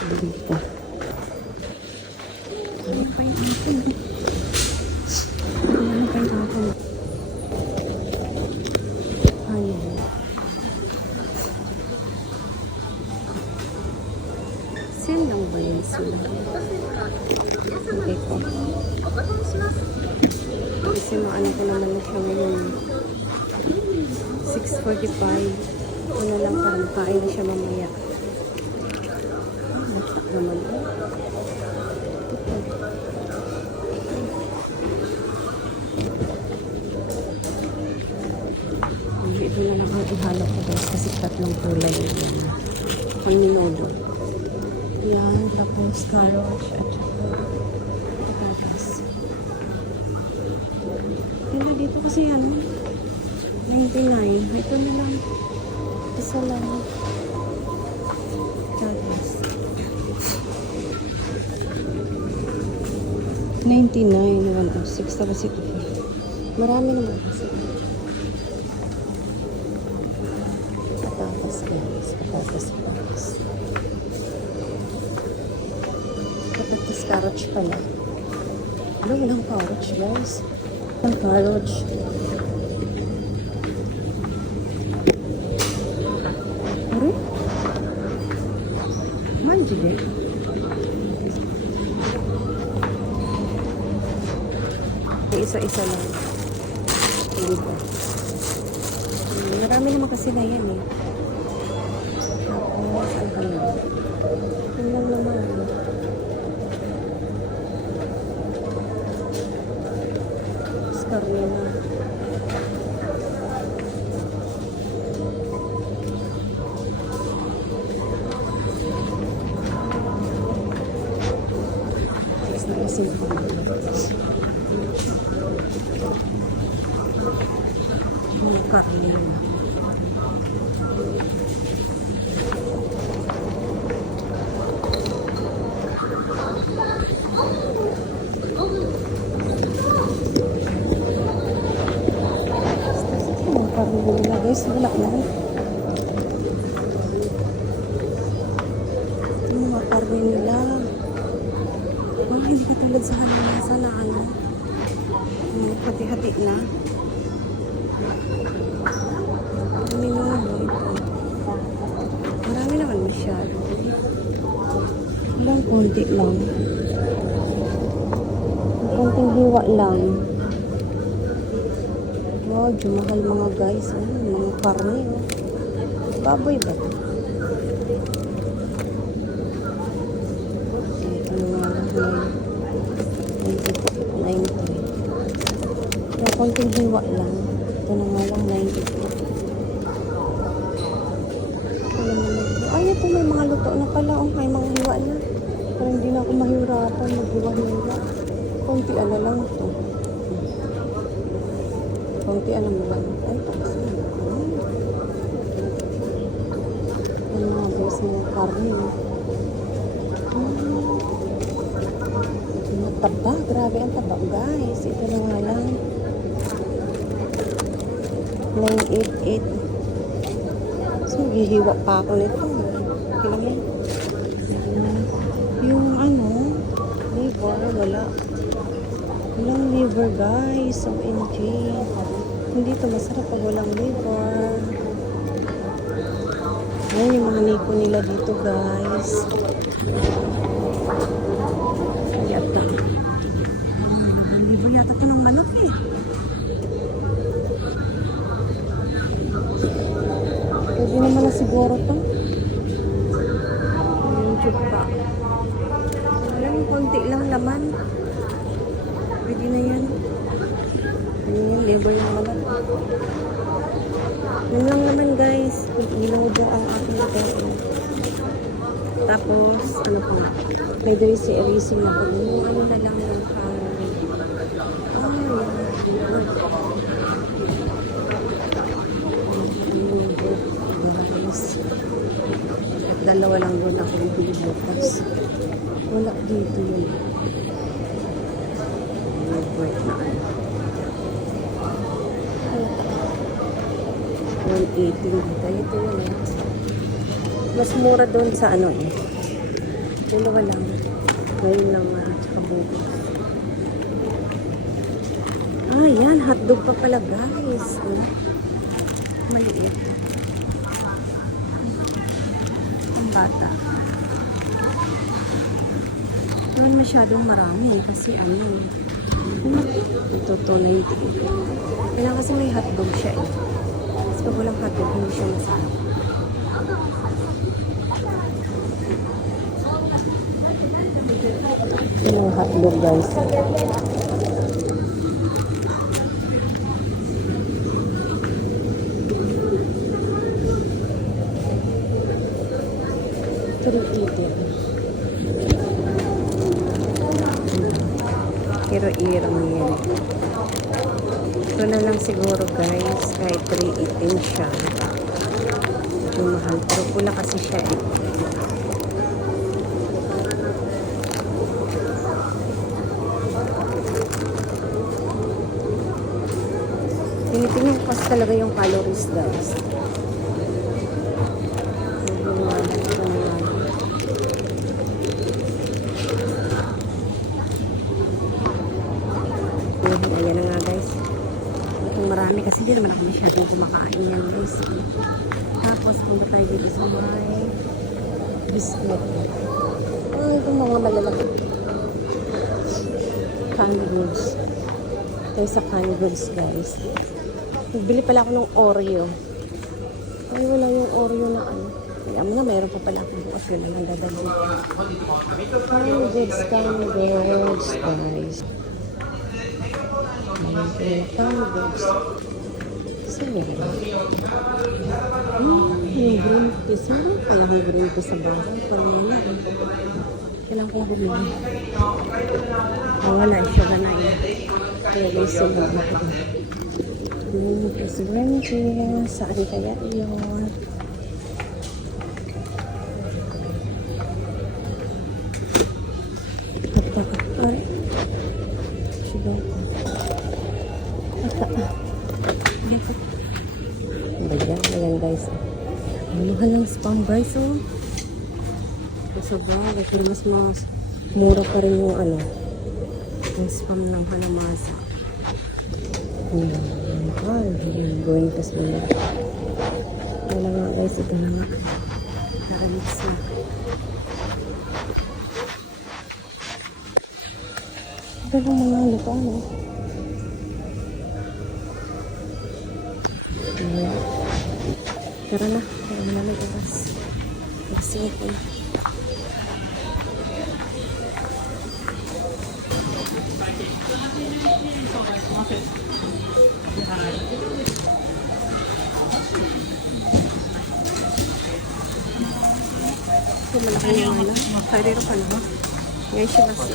Dito. Ano pa yung apple? Ano pa yung apple? Ayan. Saan lang ba yung sila? Okay ko. Kasi maano ko naman na siya ngayon. 6:45. Ano lang parang kain na siya mamaya. Basta naman. Ito na lang ang ihalo ko guys kasi tatlong kulay yan. Ang minodo. Yan, tapos carrot at patatas. Pero dito kasi ano, 99. Ito na lang. Isa lang. Patatas. 99, 106. Tapos ito pa. Marami naman kasi. Patatas guys. Patatas carrots pala. Ano, walang carrots guys. Walang carrots. Ano? Manji din. Isa-isa lang. Dito. Marami naman kasi na yan eh. Tapos, ano ka naman? Yun lang naman. Tapos, karne na. Tapos, nakasin ko. Yung karne na. Guys, wala na. Yung mga karne nila. Oh, hindi ka tulad sa halimasa na ano. Hati-hati na. Minuno ito. Marami naman masyado. Ilang konti lang. Konting hiwa lang. Wow, mahal mga guys. Mga karne. Baboy ba ito? Ito na nga lang. 90. Yung konting hiwa lang. Ito na nga lang 90. Ay, ito may mga luto na pala. Oh, may mga hiwa na. Parang hindi na ako mahirapan maghiwa-hiwa. Konti ano lang ito. Konti alam mo lang. Ay, tapos na. Ang mga guys, mga karne. Ang taba. Grabe ang taba, guys. Ito na nga lang. 988. So, maghihiwa pa ako nito. Kailan yan? Yung ano, liver, wala. Walang liver, guys. So, OMG. Hindi ito masarap pag walang liver. Ayan yung mga niko nila dito, guys. Yata. Liver yata ito ng manok eh. Pwede naman na siguro ito. YouTube pa. Alam mo, konti lang laman. Pwede na yan. Ayan, liver yung manok. Yan lang naman guys. Minudo ang aking ito. Tapos, ano po, may dressing na po. Yung ano na lang yung dalawa lang doon ako bibili bukas. Wala dito yun. Wait na ano. 180 dito. Ito yun eh. Mas mura doon sa ano eh. Dalawa lang. Ngayon naman, tsaka bukas. Ah, yan. Hotdog pa pala, guys. Oh. Maliit. Ang bata. Doon masyadong marami kasi ano. Ito, 298. Kailangan kasi may hotdog siya eh. Kasi pag walang hotdog, hindi siya masarap. Ito yung hotdog, guys. Iro-iro yan. Ito na lang siguro, guys. Kahit 318 siya. Medyo mahal. Pero pula kasi siya eh. Tinitingnan ko kasi talaga yung calories, guys. Ayan na nga, guys. Itong marami kasi hindi naman ako masyadong kumakain yan, guys. Tapos punta tayo dito sa may biscuit. Ah, itong mga malalaki. Canned goods. Tayo sa canned goods, guys. Nagbili pala ako ng Oreo. Ay, wala yung Oreo na ano. Kaya mo na, mayroon pa pala ako bukas. Yun lang ang dadali. Canned goods, guys. Canned goods. Sige. Yung green peas. Meron pala akong green peas sa bahay. Parang wala. Kailangan kong bumili. Wala. Sugar na yun. Kaya guys, silog na ako. Green peas. Saan kaya yun? Ay. Sugar ko. Ayan guys. Mahal ng spam guys oh. Sa bagay, pero mas mura pa rin yung ano. Yung spam ng halamasa. Mahal. Going to smell. Wala nga guys, ito na nga. Naramix na. Ito lang mga lupa ano. Tara na, kaya mo namin oras. Mag-singit na. Ito malaki naman na. Karero ka na ba? Ngayon siya basta.